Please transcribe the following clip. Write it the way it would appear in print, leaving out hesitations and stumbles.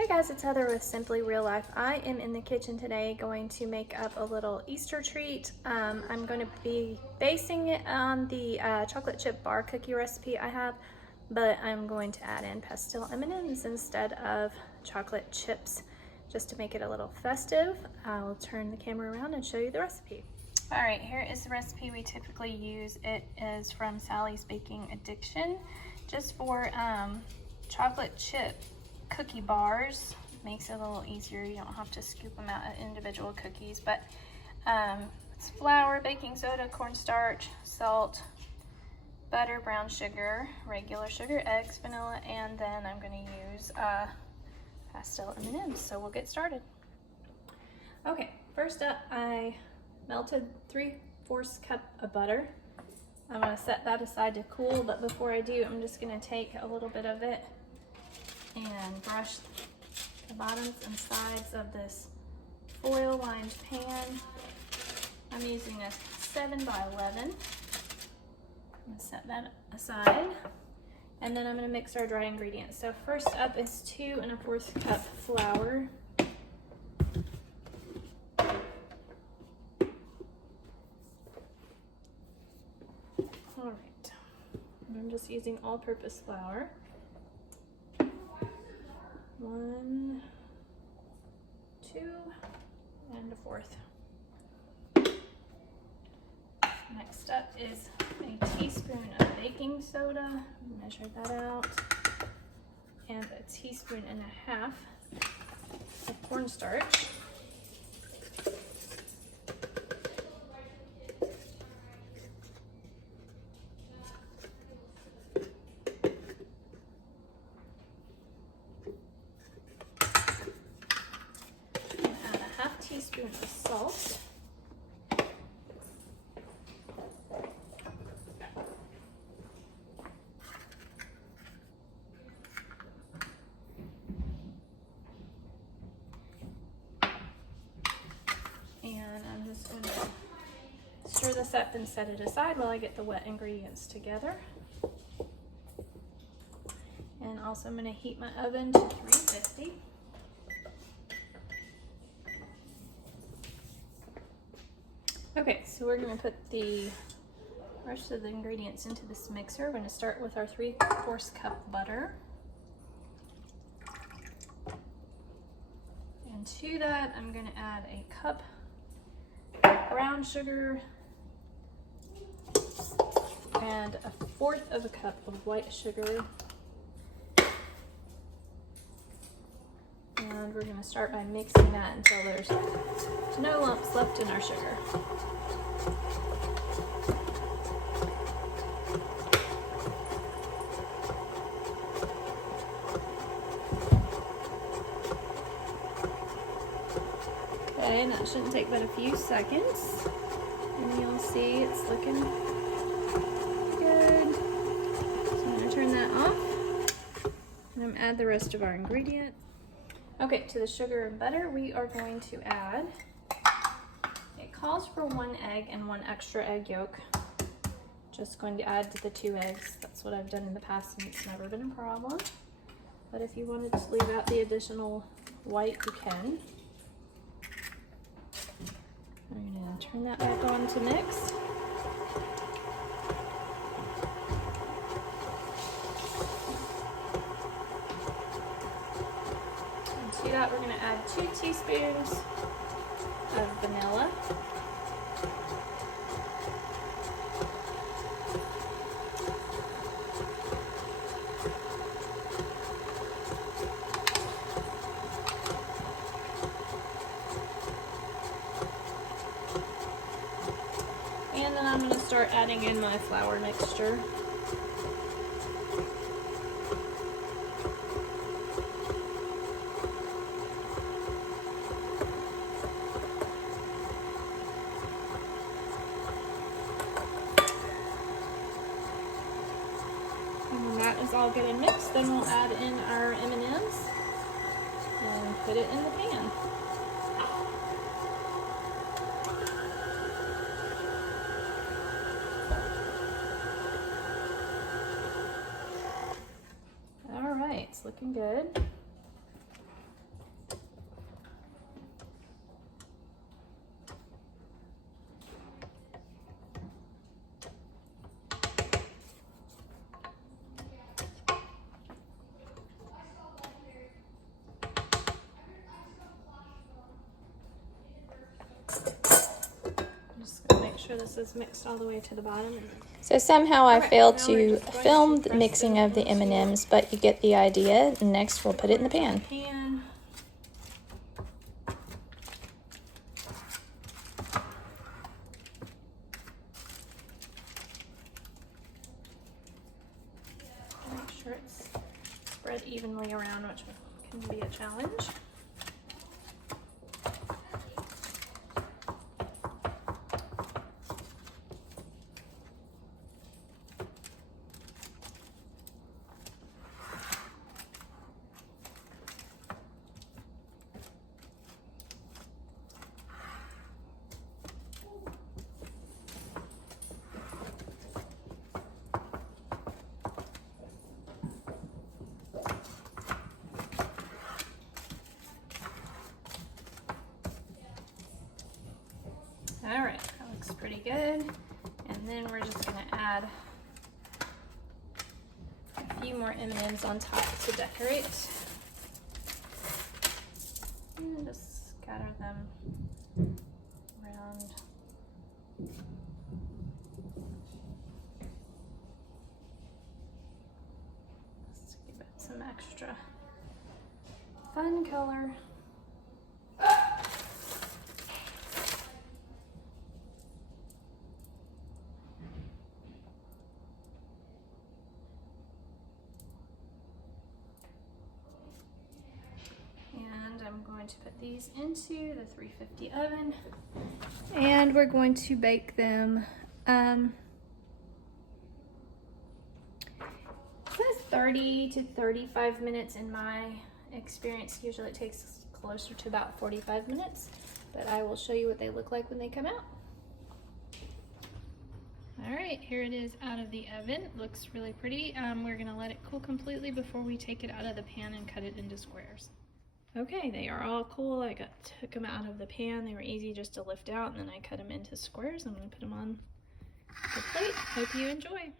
Hey guys, it's Heather with Simply Real Life. I am in the kitchen today going to make up a little Easter treat. I'm going to be basing it on the chocolate chip bar cookie recipe I have, but I'm going to add in pastel M&Ms instead of chocolate chips just to make it a little festive. I'll turn the camera around and show you the recipe. All right, here is the recipe we typically use. It is from Sally's Baking Addiction, just for chocolate chip cookie bars. Makes it a little easier. You don't have to scoop them out as individual cookies, but it's flour, baking soda, cornstarch, salt, butter, brown sugar, regular sugar, eggs, vanilla, and then I'm going to use pastel M&Ms. So we'll get started. Okay, first up, I melted 3/4 cup of butter. I'm going to set that aside to cool, but before I do, I'm just going to take a little bit of it and brush the bottoms and sides of this foil lined pan. I'm using a 7 by 11. I'm going to set that aside, and then I'm going to mix our dry ingredients. So first up is 2 1/4 cup flour. All right, I'm just using all-purpose flour. 1, 2, and 1/4. Next up is a teaspoon of baking soda. Measure that out. And a 1.5 teaspoons of cornstarch. Teaspoon of salt, and I'm just going to stir this up and set it aside while I get the wet ingredients together. And also I'm going to heat my oven to 350. Okay, so we're going to put the rest of the ingredients into this mixer. We're going to start with our 3/4 cup butter. And to that, I'm going to add a cup of brown sugar and 1/4 cup of white sugar. And we're going to start by mixing that until there's no lumps left in our sugar. Okay, and that shouldn't take but a few seconds. And you'll see it's looking good. So I'm going to turn that off. And I'm going to add the rest of our ingredient. Okay, to the sugar and butter, we are going to add, it calls for 1 egg and 1 extra egg yolk. Just going to add the 2 eggs. That's what I've done in the past and it's never been a problem. But if you wanted to leave out the additional white, you can. I'm going to turn that back on to mix. To that, we're going to add 2 teaspoons of vanilla. And then I'm going to start adding in my flour mixture. That is all good and mixed. Then we'll add in our M&Ms and put it in the pan. All right, it's looking good. this is mixed all the way to the bottom. So somehow I Okay, failed now we're to just going film to the press mixing them of the into M&Ms, but you get the idea. Next, we'll put it in the pan. pan. Make sure it's spread evenly around, which can be a challenge. All right, that looks pretty good. And then we're just gonna add a few more M&Ms on top to decorate. And just scatter them around. Let's give it some extra fun color. I'm going to put these into the 350 oven and we're going to bake them. It says 30 to 35 minutes in my experience. Usually it takes closer to about 45 minutes, but I will show you what they look like when they come out. All right, here it is out of the oven. It looks really pretty. We're gonna let it cool completely before we take it out of the pan and cut it into squares. Okay, they are all cool. I took them out of the pan. They were easy just to lift out, and then I cut them into squares. I'm gonna put them on the plate. Hope you enjoy.